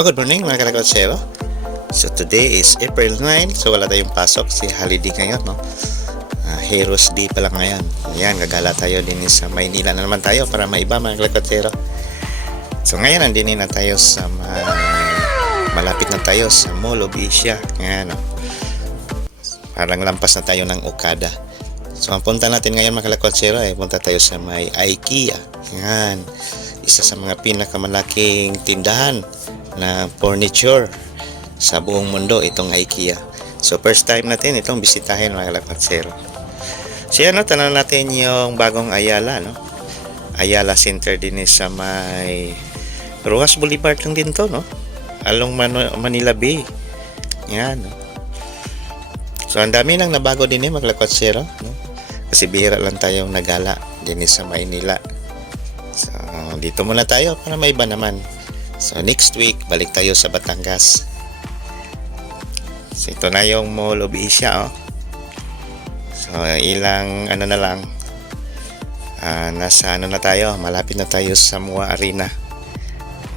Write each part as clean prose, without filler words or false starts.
Hello, good morning mga kalakotsero. So today is April 9, so wala tayong pasok, si holiday ngayon, no? Heroes Day pa lang ngayon. Yan, gagala tayo din sa Maynila na naman tayo para maiba mga kalakotsero. So ngayon, andini na tayo sa malapit na tayo sa Mall of Asia. Yan, no? Parang lampas na tayo ng Okada. So ang punta natin ngayon mga kalakotsero ay punta tayo sa may IKEA. Yan, isa sa mga pinakamalaking tindahan na furniture sa buong mundo, itong IKEA. So first time natin itong bisitahin mga kalakotsero. So yan, no, tanong natin yung bagong Ayala, no? Ayala Center din sa may Rojas Boulevard lang din to, no? Along Manila Bay. Yan, no? So ang dami nang nabago din mga kalakotsero, no? Kasi bihira lang tayong nagala din sa Maynila. So dito muna tayo para may iba naman. So next week balik tayo sa Batangas. So ito na yung Mall of Asia, oh. So ilang ano na lang, nasa ano na tayo, malapit na tayo sa MOA Arena.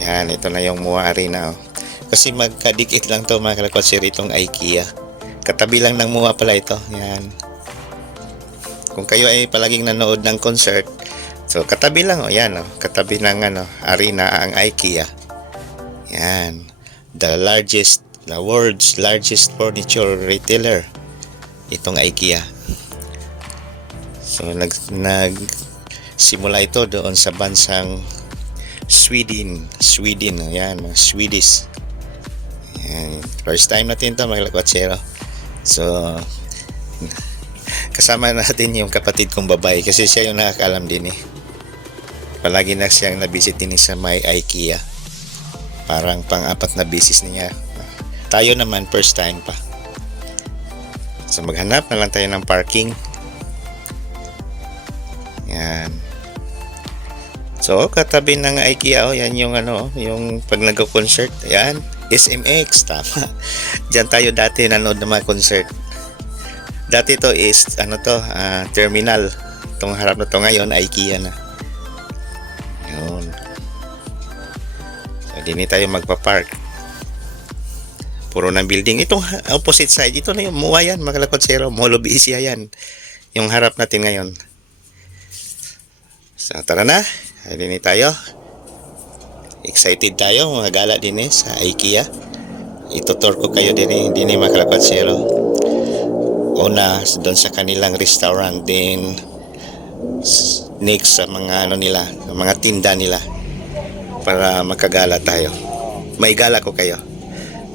Yan, ito na yung MOA Arena, oh. Kasi magkadikit lang to mga kalakotsero, itong IKEA. Katabi lang ng MOA pala ito. Yan. Kung kayo ay palaging nanood ng concert, so katabi lang, oh, yan, oh, katabi ng arena ang IKEA. Yan, the world's largest furniture retailer, itong IKEA. So simula ito doon sa bansang Sweden, yan, mga Swedish. Yan, first time natin ito mga kalakotsero. So kasama natin yung kapatid kong babae kasi siya yung nakakaalam din eh. Palagi na siyang nabisit din sa may IKEA. Parang pang-apat na bisis niya. Tayo naman first time pa. So maghanap na lang tayo ng parking. Yan. So katabi ng IKEA, oh, yan yung yung pag nag-concert, yan, SMX, tama. Diyan tayo dati nanood ng mga concert. Dati to is terminal. Itong harap na to ngayon IKEA na. Yun. So dini tayo magpa-park. Puro ng building. Itong opposite side, ito na yung MOA yan mga kalakotsero. Mall of Asia yan. Yung harap natin ngayon. So tara na. Dini tayo. Excited tayo. Mga gala din sa IKEA. Itutur ko kayo din mga kalakotsero. Una doon sa kanilang restaurant, din next sa mga nila, mga tinda nila para makagala tayo. May gala ko kayo.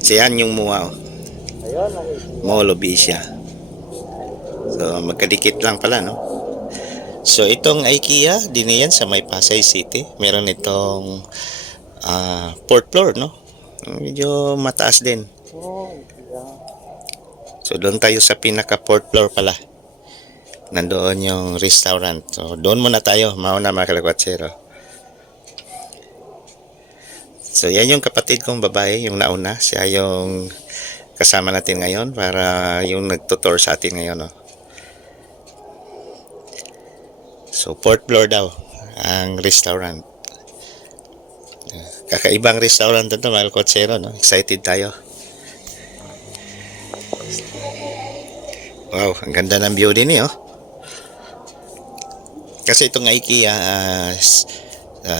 So yan yung MOA, oh. Mall of Asia. So magkadikit lang pala, no? So itong IKEA din yan sa may Pasay City. Meron itong fourth floor, no? Medyo mataas din. So doon tayo sa pinaka fourth floor pala. Nandoon yung restaurant. So doon muna tayo, mauna mga kalakotsero. So yan yung kapatid kong babae, yung nauna. Siya yung kasama natin ngayon para yung nagtutour sa atin ngayon, oh. So fourth floor daw ang restaurant. Kakaibang restaurant ito mga kalakotsero, no? Excited tayo. Wow, ang ganda ng view din oh. Kasi itong IKEA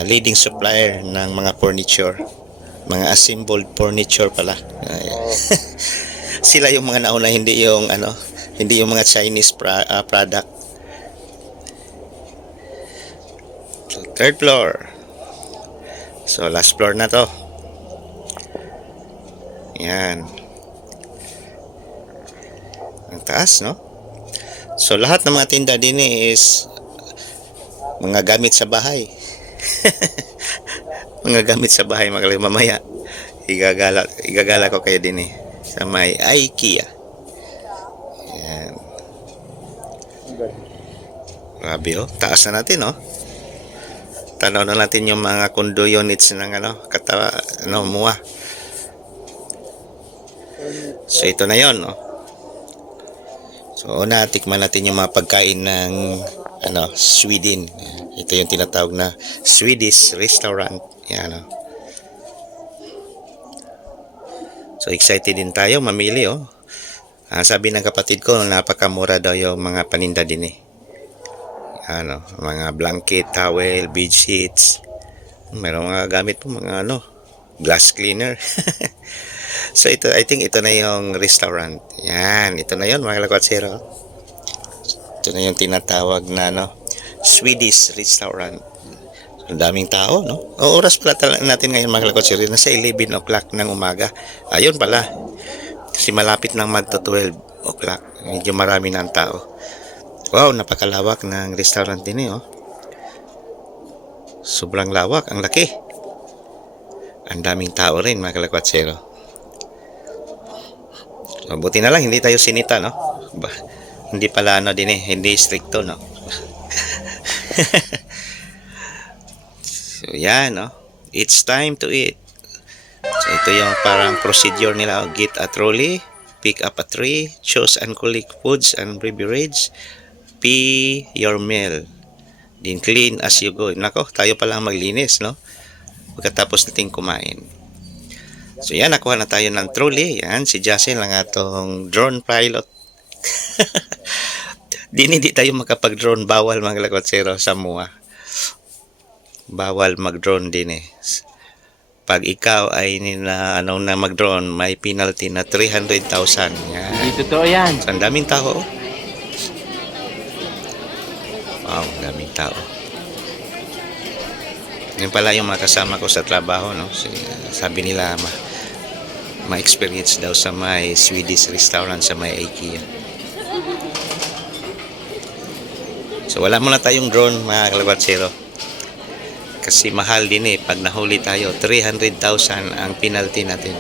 leading supplier ng mga furniture, mga assembled furniture pala. Sila yung mga nauna, hindi yung mga Chinese product. So third floor. So last floor na to. Yan. Ang taas, no? So lahat ng mga tinda din is mga gamit sa bahay. Mga gamit sa bahay mga kalakotsero. Mamaya igagala ko kayo din sa may IKEA. Yan. Grabe, oh. Taas na natin, oh. Tanaw na natin yung mga condo units ng MOA. So ito na yon, no? So una, tikman natin yung mga pagkain ng Sweden. Ito yung tinatawag na Swedish restaurant. Yan, So excited din tayo mamili oh. Sabi ng kapatid ko, napakamura daw yung mga paninda din eh. Ano, mga blanket, towel, bed sheets. Meron mga gamit po, mga ano, glass cleaner. So ito, I think ito na yung restaurant. Yan, ito na yun mga lakwatsero. Ito na yung tinatawag na ano, Swedish restaurant. Ang daming tao, no? O, oras pala natin ngayon mga lakwatsero, nasa 11 o'clock ng umaga. Ayun pala. Kasi malapit nang magto 12 o'clock. Medyo marami na ang tao. Wow, napakalawak ng restaurant din eh, oh. Sobrang lawak, ang laki. Ang daming tao rin mga kalakwatsero. So, buti na lang, hindi tayo sinita, no? Hindi pala ano din eh, hindi stricto, no? So, yan, no? It's time to eat. So, ito yung parang procedure nila. Get a trolley, pick up a tray, choose and collect foods and beverage, pay your meal, then clean as you go. Nako, tayo pala maglinis, no? Pagkatapos natin kumain. So, yan, nakuha na tayo ng trolley. Yan, si Jasen lang atong drone pilot. Hindi tayo makapag-drone. Bawal mga lakwatsero sa MUA. Bawal mag-drone din eh. Pag ikaw ay na mag-drone, may penalty na 300,000. Yan. Hindi totoo yan. So, ang daming tao. Wow, ang daming tao. Yan pala yung mga kasama ko sa trabaho, no? Sabi nila, ma-experience daw sa may Swedish restaurant sa may IKEA. So, wala muna tayong drone, mga kalakwatsero. Kasi mahal din eh. Pag nahuli tayo, 300,000 ang penalty natin.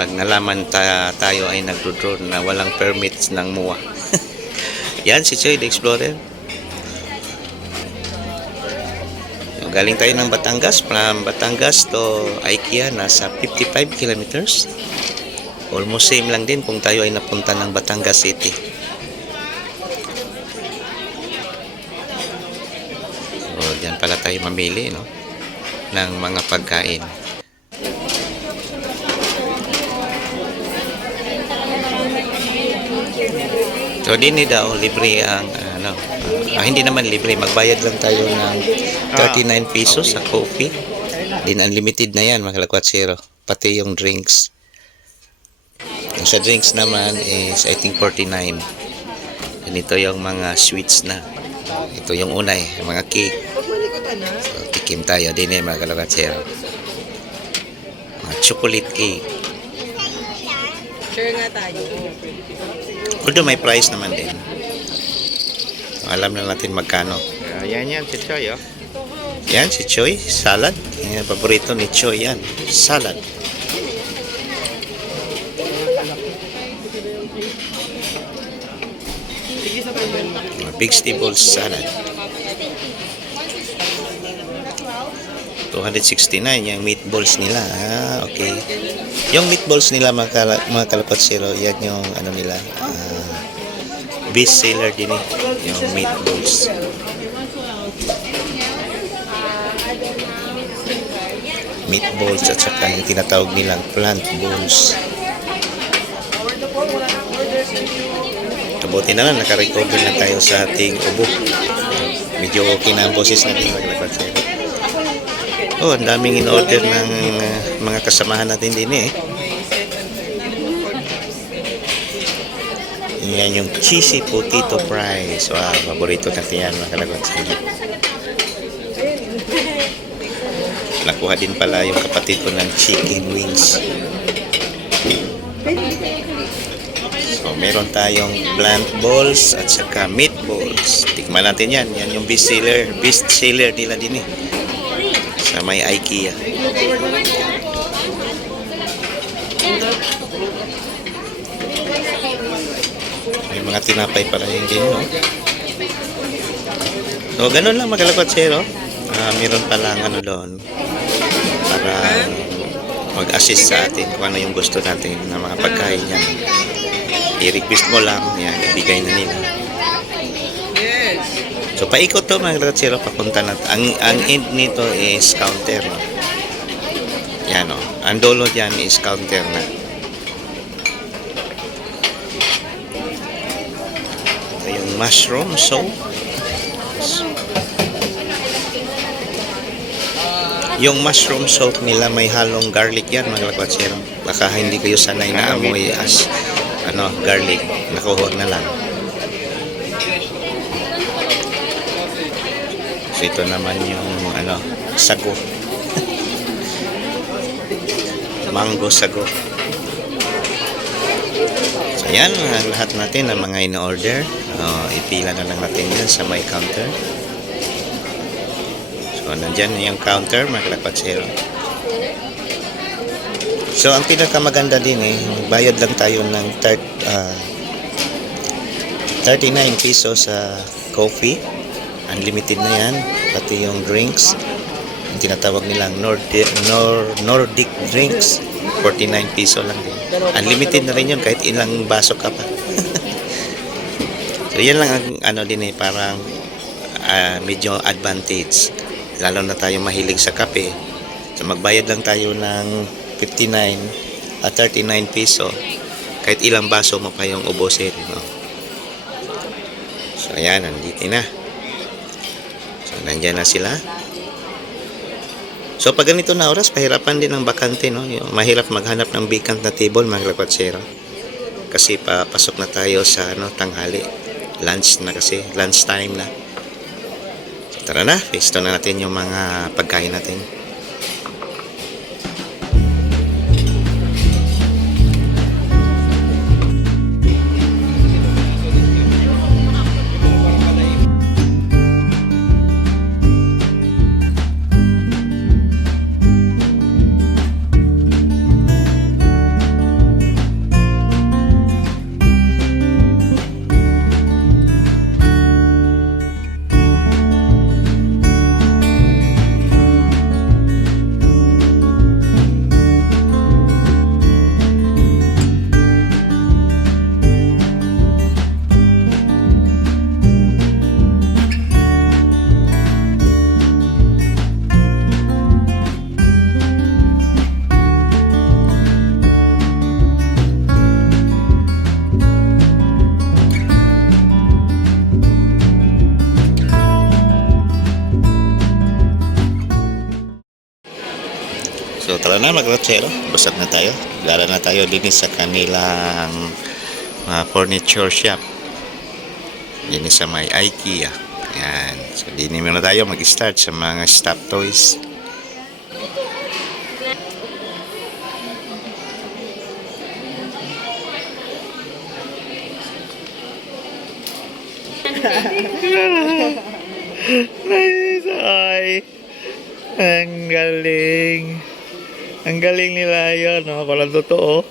Pag nalaman tayo ay nagdo-drone na walang permits ng MUA. Yan, si Choy the Explorer. So, galing tayo ng Batangas. From Batangas to IKEA, nasa 55 kilometers. Almost same lang din kung tayo ay napunta ng Batangas City. So, diyan pala tayo mamili, no? Ng mga pagkain. So, din daw libre ang hindi naman libre, magbayad lang tayo ng 39 pesos sa coffee. Din unlimited na yan mga kalakwatsero, pati yung drinks. Yung sa drinks naman is I think 49. Ganito yung mga sweets na. Ito yung una eh, mga cake. So, tikim tayo din eh mga kalakwatsero. Mga chocolate cake. Share nga tayo. Although may price naman din. So, alam na natin magkano. Yan si Choy, oh. Yan si Choy, salad. Yan, paborito ni Choy yan, salad. Vegetables salad. 269 yung meatballs nila. Okay. Yung meatballs nila mga kalakwatsero, yan yung ano nila. Best seller din eh. Yung meatballs. Meatballs at saka yung tinatawag nilang plant balls. Kabuti na lang, naka-record na tayo sa ating ubo. Medyo okay na ang boses natin mga kalakwatsero. Oh, ang daming in-order ng mga kasamahan natin din eh. Yan yung cheesy potato fries. Wow, paborito natin yan mga kalakwatsero. Nakuha din pala yung kapatid ko ng chicken wings. So, meron tayong plant balls at saka meatballs. Tikman natin yan. Yan yung best seller nila din eh. Sa may IKEA. May mga tinapay pala yun din, no? So, ganun lang mga kalakwatsero. Meron palang ano doon para mag-assist sa atin kung ano yung gusto natin na mga pagkain yan. I-request mo lang, yan, ibigay na nila. So, paikot to mga kalakwatsero, papunta natin. Ang end nito is counter, no? Yan, no? Ang dulo dyan is counter na. mushroom soup. Yung mushroom soup nila may halong garlic yan mga lakwatsero. Baka hindi kayo sanay na amoy as garlic. Nakuha na lang. So ito naman yung sago. Mango sago. So yan, lahat natin ng mga in-order. Ipila na lang natin yan sa my counter. So nandyan yung counter mga lakwatsero. So ang pinakamaganda din bayad lang tayo ng 39 pesos sa coffee. Unlimited na yan. Pati yung drinks. Yung tinatawag nilang Nordic drinks. 49 peso lang din. Unlimited na rin yun kahit ilang baso ka pa. So yan lang ang parang medyo advantage. Lalo na tayo mahilig sa kape. So magbayad lang tayo ng 39 at 39 peso. Kahit ilang baso mo pa yung ubusin. No? So ayan, nandito na. So nandyan na sila. So pag ganito na oras, pahirapan din ang bakante. No? Mahirap maghanap ng vacant na table mga lakwatsero. Kasi papasok na tayo sa tanghali. Lunch na kasi. Lunch time na. So tara na, festo na natin yung mga pagkain natin. So tara na mga lakwatsero, busog na tayo. Dala na tayo din sa kanilang furniture shop. Din sa may IKEA. Ayan. So din muna tayo mag-start sa mga stuffed toys. Nice, ay. Ang galing. Ang galing nila yun, no? Parang totoo.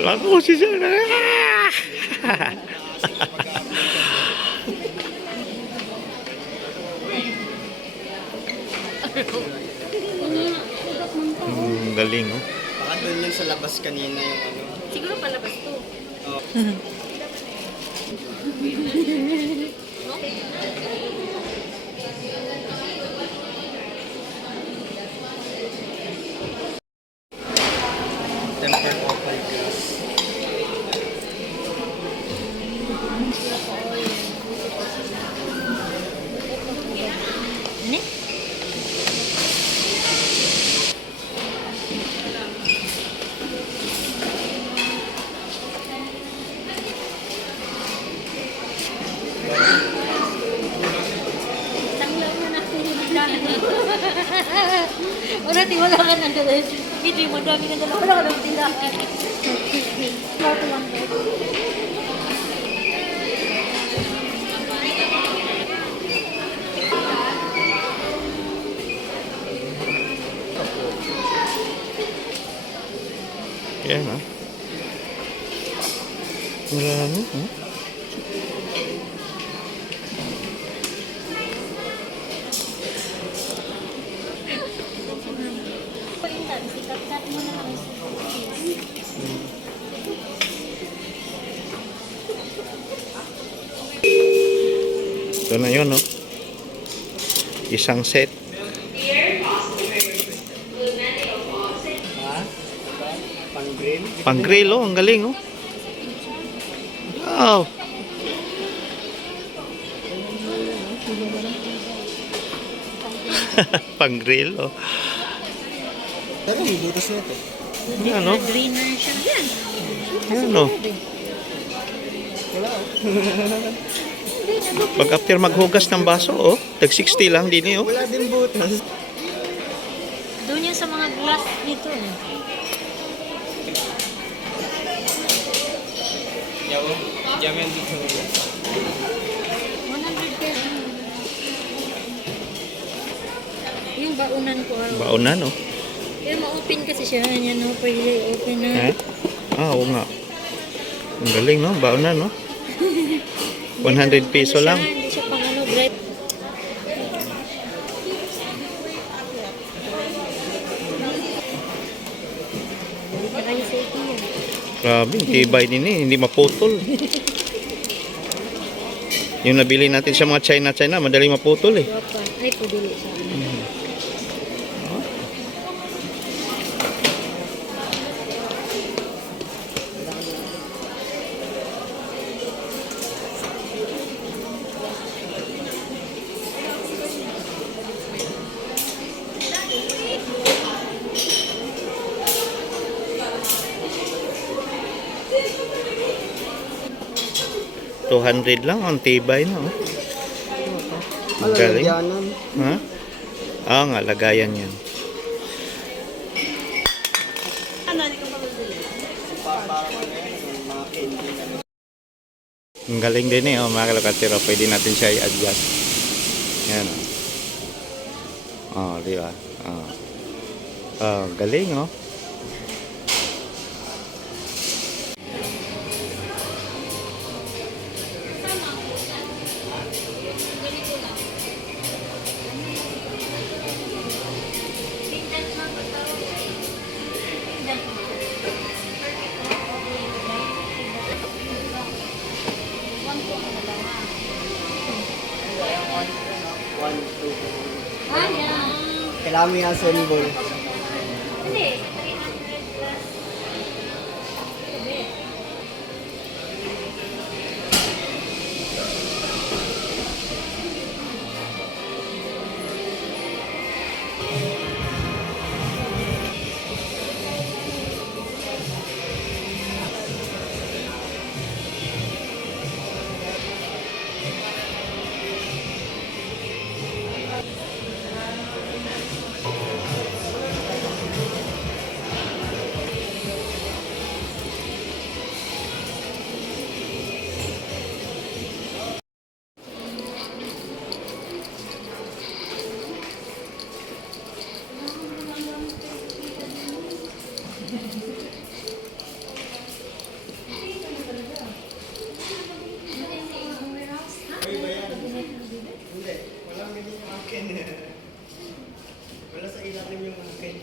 Alam ko si Sana. Galing, oh. Baka doon yun sa labas kanina yung Siguro palabas to. Oh. Tempered opal glass. Ano? Tanglaw na natin yung tindahan. Wala wala ka nang dala. Hindi mo dami na dala. Wala ka nang tindahan. Wala lang daw. Yan, no? Wala na, no? Sikat-sikat mo na lang. Ito na yun, no? Isang set. Ha? Pang-grill? Pang grill, oh. Ang galing, oh. Wow! Pang-grill, oh. Pero may butas na ito. Ano? Drainer siya. Yan. Ano? Wala. Pag after maghugas ng baso, oh, tag 60 lang din eh, oh. Wala din butas. Doon yan sa mga glass nito. Eh. Yaw. Yaman dito. 100 pesos. Yung baunan ko. Baunan, oh. Pero ma-open kasi siya. Yan, no? Pwede open na. Ha? Ah, oo nga. Ang galing, no? Baunan, no? 100 peso lang. Hindi siya pang ano, bright. Kaya sa IKEA. Grabe, tibay din eh. Hindi maputol. Yung nabili natin sa mga China, madali maputol eh. Japan. Ay, pudili siya. $200 lang, ang tibay na, oh. Ang galing. Lalagyanan. Ha? Ah, nga, lagayan yan. Ang galing din eh, oh, mga kalokatero. Pwede natin siya i-adjust. Yan, oh. Oh, di ba? Oh. Oh, galing, oh. Kailangan mo yung assemble. Hindi. Wala sa ilalim yung akin.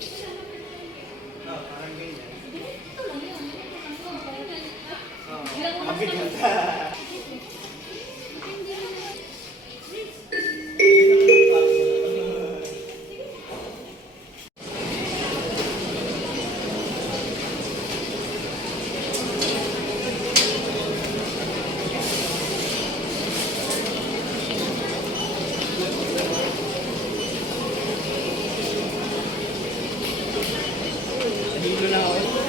Oh, parang ganyan. Oh, mabigat. Hilo na ako.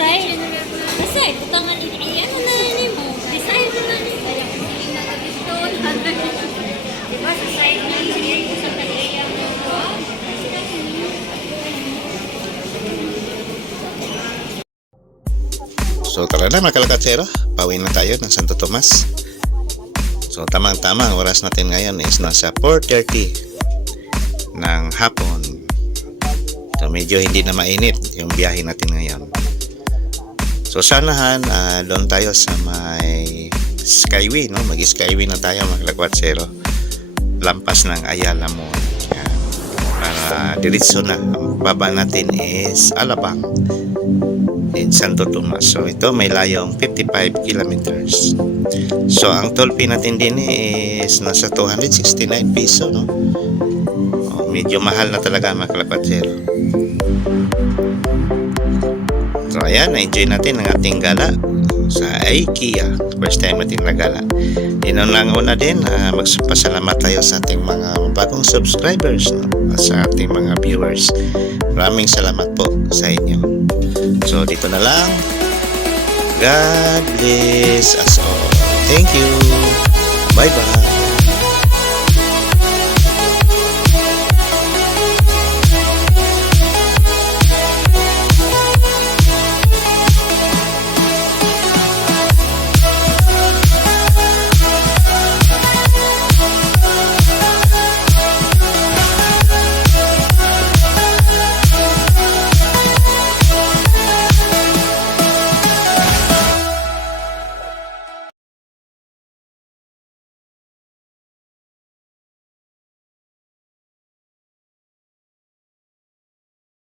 Say, kasi putangan ano na ni mo. Design mo na ni. Diba sa side na yun ko sa kanya mo. So tara na mga kalakatsero, pauwi na tayo ng Santo Tomas. So tamang-tama ang oras natin ngayon is nasa 4:30 ng hapon. So medyo hindi na mainit yung biyahe natin ngayon. So sanahan doon tayo sa may Skyway, no? Mag-skyway na tayo mga Lakwatsero. Lampas ng Ayala Mall. Yan. Para diretso na. Ang baba natin is Alabang in Santo Tomas. So ito may layong 55 kilometers. So ang toll fee natin din is nasa 269 piso, no? Medyo mahal na talaga mga Lakwatsero. So ayan, na-enjoy natin ang ating gala sa IKEA. First time natin nagala. Yun lang una din, magpasalamat tayo sa ating mga bagong subscribers, no? Sa ating mga viewers. Maraming salamat po sa inyo. So dito na lang. God bless us all. Thank you. Bye bye.